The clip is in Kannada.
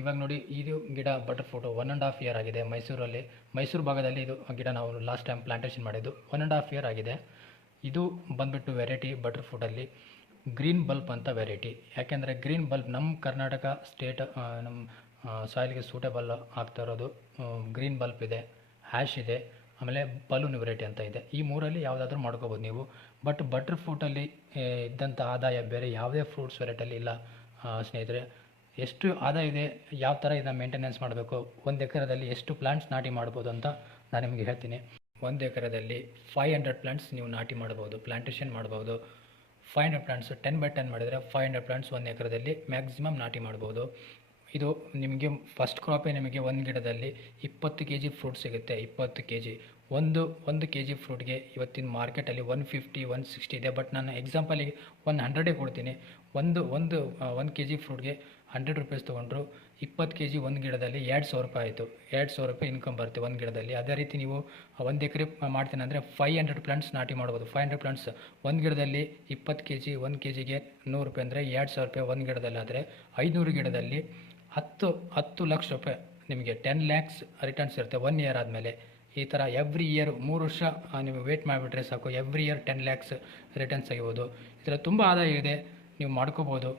ಇವಾಗ ನೋಡಿ ಇದು ಗಿಡ ಬಟರ್ ಫ್ರೂಟು 1.5 ಇಯರ್ ಆಗಿದೆ. ಮೈಸೂರು ಭಾಗದಲ್ಲಿ ಇದು ಗಿಡ ನಾವು ಲಾಸ್ಟ್ ಟೈಮ್ ಪ್ಲಾಂಟೇಶನ್ ಮಾಡಿದ್ದು 1.5 ಇಯರ್ ಆಗಿದೆ. ಇದು ಬಂದುಬಿಟ್ಟು ವೆರೈಟಿ ಬಟರ್ ಫ್ರೂಟಲ್ಲಿ ಗ್ರೀನ್ ಬಲ್ಬ್ ಅಂತ ವೆರೈಟಿ. ಯಾಕೆಂದರೆ ಗ್ರೀನ್ ಬಲ್ಬ್ ನಮ್ಮ ಕರ್ನಾಟಕ ಸ್ಟೇಟ್ ನಮ್ಮ ಸಾಯಿಲ್ಗೆ ಸೂಟೇಬಲ್ ಆಗ್ತಾ ಇರೋದು ಗ್ರೀನ್ ಬಲ್ಬ್ ಇದೆ, ಹ್ಯಾಶ್ ಇದೆ, ಆಮೇಲೆ ಬಲೂನ್ ವೆರೈಟಿ ಅಂತ ಇದೆ. ಈ ಮೂರಲ್ಲಿ ಯಾವುದಾದ್ರೂ ಮಾಡ್ಕೋಬೋದು ನೀವು. ಬಟ್ ಬಟರ್ ಫ್ರೂಟಲ್ಲಿ ಇದ್ದಂಥ ಆದಾಯ ಬೇರೆ ಯಾವುದೇ ಫ್ರೂಟ್ಸ್ ವೆರೈಟಿಯಲ್ಲಿ ಇಲ್ಲ ಸ್ನೇಹಿತರೆ. ಎಷ್ಟು ಆದಾಯ ಇದೆ, ಯಾವ ಥರ ಇದನ್ನ ಮೇಂಟೆನೆನ್ಸ್ ಮಾಡಬೇಕು, 1 ಎಕರೆದಲ್ಲಿ ಎಷ್ಟು ಪ್ಲಾಂಟ್ಸ್ ನಾಟಿ ಮಾಡ್ಬೋದು ಅಂತ ನಾನು ನಿಮಗೆ ಹೇಳ್ತೀನಿ. 1 ಎಕರೆದಲ್ಲಿ 500 ಪ್ಲಾಂಟ್ಸ್ ನೀವು ನಾಟಿ ಮಾಡ್ಬೋದು, ಪ್ಲಾಂಟೇಶನ್ ಮಾಡ್ಬೋದು. 500 ಪ್ಲಾಂಟ್ಸ್ 10x10 ಮಾಡಿದರೆ 500 ಪ್ಲಾಂಟ್ಸ್ 1 ಎಕರೆದಲ್ಲಿ ಮ್ಯಾಕ್ಸಿಮಮ್ ನಾಟಿ ಮಾಡ್ಬೋದು. ಇದು ನಿಮಗೆ ಫಸ್ಟ್ ಕ್ರಾಪೇ ನಿಮಗೆ 1 ಗಿಡದಲ್ಲಿ 20 kg ಫ್ರೂಟ್ ಸಿಗುತ್ತೆ. 20 kg ಒಂದು kg ಫ್ರೂಟ್ಗೆ ಇವತ್ತಿನ ಮಾರ್ಕೆಟಲ್ಲಿ 150 160 ಇದೆ. ಬಟ್ ನಾನು ಎಕ್ಸಾಂಪಲಿಗೆ 100 ಕೊಡ್ತೀನಿ. ಒಂದು kg ಫ್ರೂಟ್ಗೆ 100 ರೂಪೀಸ್ ತೊಗೊಂಡ್ರು 20 kg ಒಂದು ಗಿಡದಲ್ಲಿ 2,000 ರೂಪಾಯಿ ಆಯಿತು. 2,000 ರೂಪಾಯಿ ಇನ್ಕಮ್ ಬರುತ್ತೆ ಒಂದು ಗಿಡದಲ್ಲಿ. ಅದೇ ರೀತಿ ನೀವು 1 ಎಕರೆ ಮಾಡ್ತೀನಿ ಅಂದರೆ 500 ಪ್ಲಾಂಟ್ಸ್ ನಾಟಿ ಮಾಡ್ಬೋದು. 500 ಪ್ಲಾಂಟ್ಸ್ ಒಂದು ಗಿಡದಲ್ಲಿ 20 kg 1 kgಗೆ 100 ರೂಪಾಯಿ ಅಂದರೆ 2,000 ರೂಪಾಯಿ ಒಂದು ಗಿಡದಲ್ಲಿ. ಆದರೆ 500 ಗಿಡದಲ್ಲಿ 10 ಲಕ್ಷ ರೂಪಾಯಿ ನಿಮಗೆ 10 lakhs ರಿಟರ್ನ್ಸ್ ಇರುತ್ತೆ 1 ಇಯರ್ ಆದಮೇಲೆ. ಈ ಥರ ಎವ್ರಿ ಇಯರ್ 3 ವರ್ಷ ನೀವು ವೇಟ್ ಮಾಡಿಬಿಟ್ರೆ ಸಾಕು, ಎವ್ರಿ ಇಯರ್ 10 lakhs ರಿಟರ್ನ್ಸ್ ಆಗಿರ್ಬೋದು. ಈ ಥರ ತುಂಬ ಆದಾಯ ಇದೆ, ನೀವು ಮಾಡ್ಕೋಬೋದು.